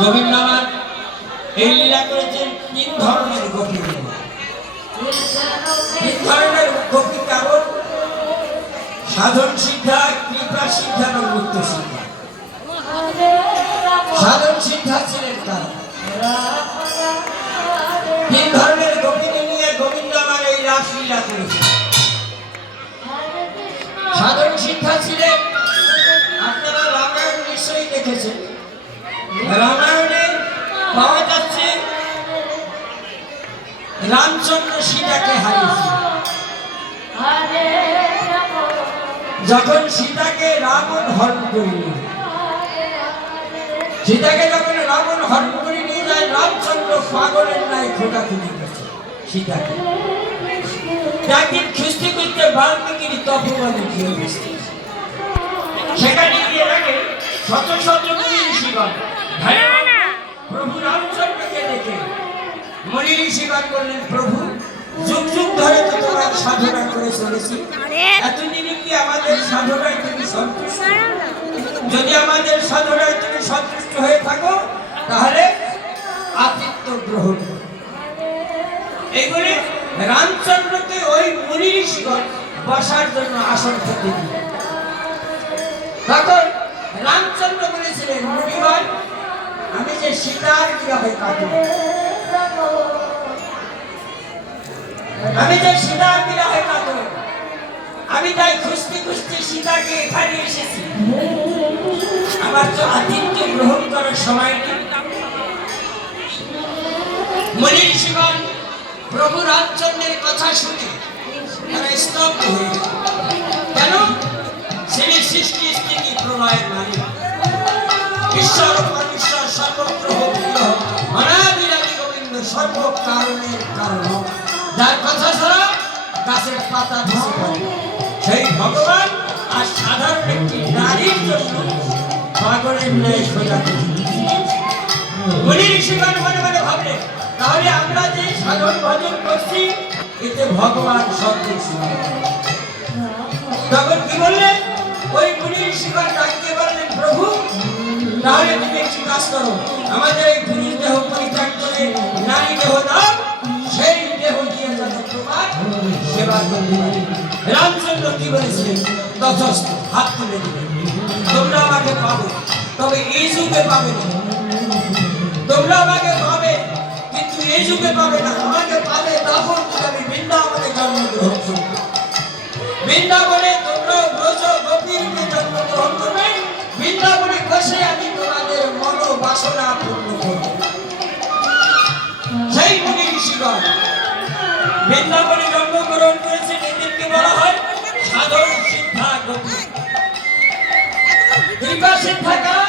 গোবিন্দ আমার এই লীলা করেছেন তিন ধরনের গোপী। তিন ধরনের গোপী কারণ সাধন শিক্ষা, কৃপা শিক্ষা এবং মুক্ত শিক্ষা। সাধন শিক্ষা ছিলেন তারা। তিন ধরনের গোপী নিয়ে গোবিন্দ আমার এই রাসলীলা করেছেন। সাধন শিক্ষা ছিলেন, আপনারা রামায়ণ নিশ্চয়ই দেখেছেন। রামায়ণে পাওয়া যাচ্ছে রামচন্দ্র সীতাকে হারিয়েছে। যখন সীতাকে রাবণ হরণ করে নিয়ে সীতাকে যখন রাবণ হরণ করে নিয়ে যায়, রামচন্দ্র পাগলের ন্যায় খোঁজাখুঁজি করছে সীতাকে। তাকে খুঁজতে খুঁজতে বাল্মীকির তপবনে গিয়ে বসছে। সেখানে গিয়ে দেখে শত শত মুনি ঋষিগণ প্রভু রামচন্দ্রকে দেখে মুনি ঋষিগণ বললেন, প্রভু যুগ যুগ ধরে তো তোমার সাধনা করে চলেছি, এতদিনে কি আমাদের সাধনায় তুমি সন্তুষ্ট? যদি আমাদের সাধনায় তুমি সন্তুষ্ট হয়ে থাকো তাহলে আতিথ্য গ্রহণ। এইগুলি রামচন্দ্রকে ওই মুনি ঋষিগণ বসার জন্য আসন পেতে দিল। তখন রামচন্দ্র বলেছিলেন, মুনিগণ, আমি যে সীতার বিরহে কাটব, আমি যে সীতার বিরহে কাটব, আমি তাই খুঁজতে খুঁজতে সীতাকে এখানে এসেছি। আমার তো আতিথ্য গ্রহণ করার সময় নেই। মুনি ঋষিগণ প্রভু রামচন্দ্রের কথা শুনে তারা স্তব্ধ হয়ে গেল। কেন? তিনি সৃষ্টি স্থিতি প্রলয়ের মালিক, ঈশ্বর পরমেশ্বর, সর্বত্র অনাদিরাদি গোবিন্দ, সর্ব কারণের কারণ, যার কথা ছাড়া গাছের পাতা দিতে পারে সেই ভগবান আর সাধারণ একটি নারীর জন্য পাগলের ন্যায় সোজা মুনি ঋষিগণ মনে মনে ভাবলেন, তাহলে আমরা যে সাধন ভজন করছি এতে ভগবান সন্তুষ্ট। তখন কি বললেন? ওই মুনি ঋষিগণ ডাকতে বললেন, প্রভু তাহলে তুমি একটি কাজ করো, আমাদের এই পুরুষ দেহ পরিত্যাগ করে নারী দেহ দাও, সেই দেহ দিয়ে যেন তোমার সেবা করতে পারি। রামচন্দ্র কি বলেছিলেন? তথস্থ, হাত তুলে দিলেন। তোমরা আমাকে পাবে, তবে এই যুগে পাবে না। তোমরা আমাকে পাবে, কিন্তু এই যুগে পাবে না। আমাকে পাবে তখন আমি বৃন্দাবনে জন্মগ্রহণ করব। বৃন্দাবনে তোমরা ব্রজ গোপী রূপে জন্মগ্রহণ করবে। বৃন্দাবনে বসে আমি তোমাদের মনোবাসনা পূর্ণ করব। সেই মুনি ঋষিগণ বৃন্দাবনে জন্মগ্রহণ করেছেন, এদেরকে বলা হয় সাধন সিদ্ধা গোপী। কৃপা সিদ্ধা কারা?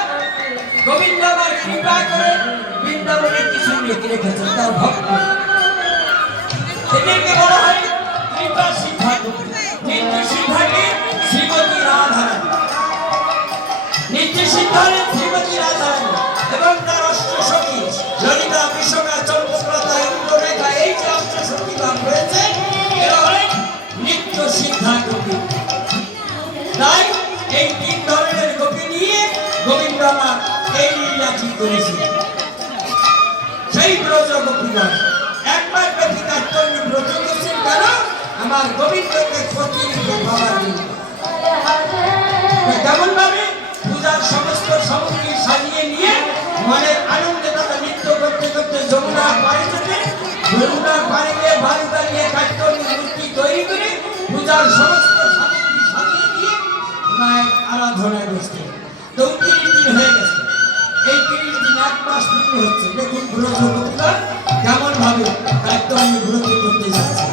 গোবিন্দ আমার কৃপা করে বৃন্দাবনে কিছু লিখে রেখেছেন তার ভক্ত, এদেরকে বলা হয় কৃপা সিদ্ধা গোপী। নিত্য সিদ্ধাকে শ্রীমতী রাধারানী, নিত্য সিদ্ধারে শ্রীমতী রাধারানী এবং তার অষ্টসখী ললিতা, বিশ্বকা, চন্দ্রপ্রতা, ইন্দ্ররেখা, এই যে অষ্টসখীগণ রয়েছে এরা হয় নিত্য সিদ্ধা গোপী। তাই এই তিন ধরনের গোপী নিয়ে গোবিন্দ আমার এই লীলাটি করেছিলেন। সেই ব্রজ গোপীগণ একবার ব্যক্তি কার্তন্য ব্রত করছেন, কেন? আমার গোবিন্দকে প্রতিরূপে পাওয়ার জন্য। কেমন ভাবে? পূজার সমস্ত সামগ্রী সাজিয়ে নিয়ে মনের আনন্দে তারা নৃত্য করতে করতে যমুনার পাড়ে যেতে, যমুনার পাড়ে গিয়ে বালুকা নিয়ে কার্তন্য মূর্তি তৈরি করে পূজার সমস্ত সামগ্রী সাজিয়ে দিয়ে মায়ের আরাধনায় বসতে। ৩০ দিন হয়ে গেছে। এই ৩০ দিন, ১ মাস পূর্ণ হচ্ছে। দেখুন ব্রজ গোপীগণ কেমন ভাবে কার্তন্য ব্রত করতে যাচ্ছে।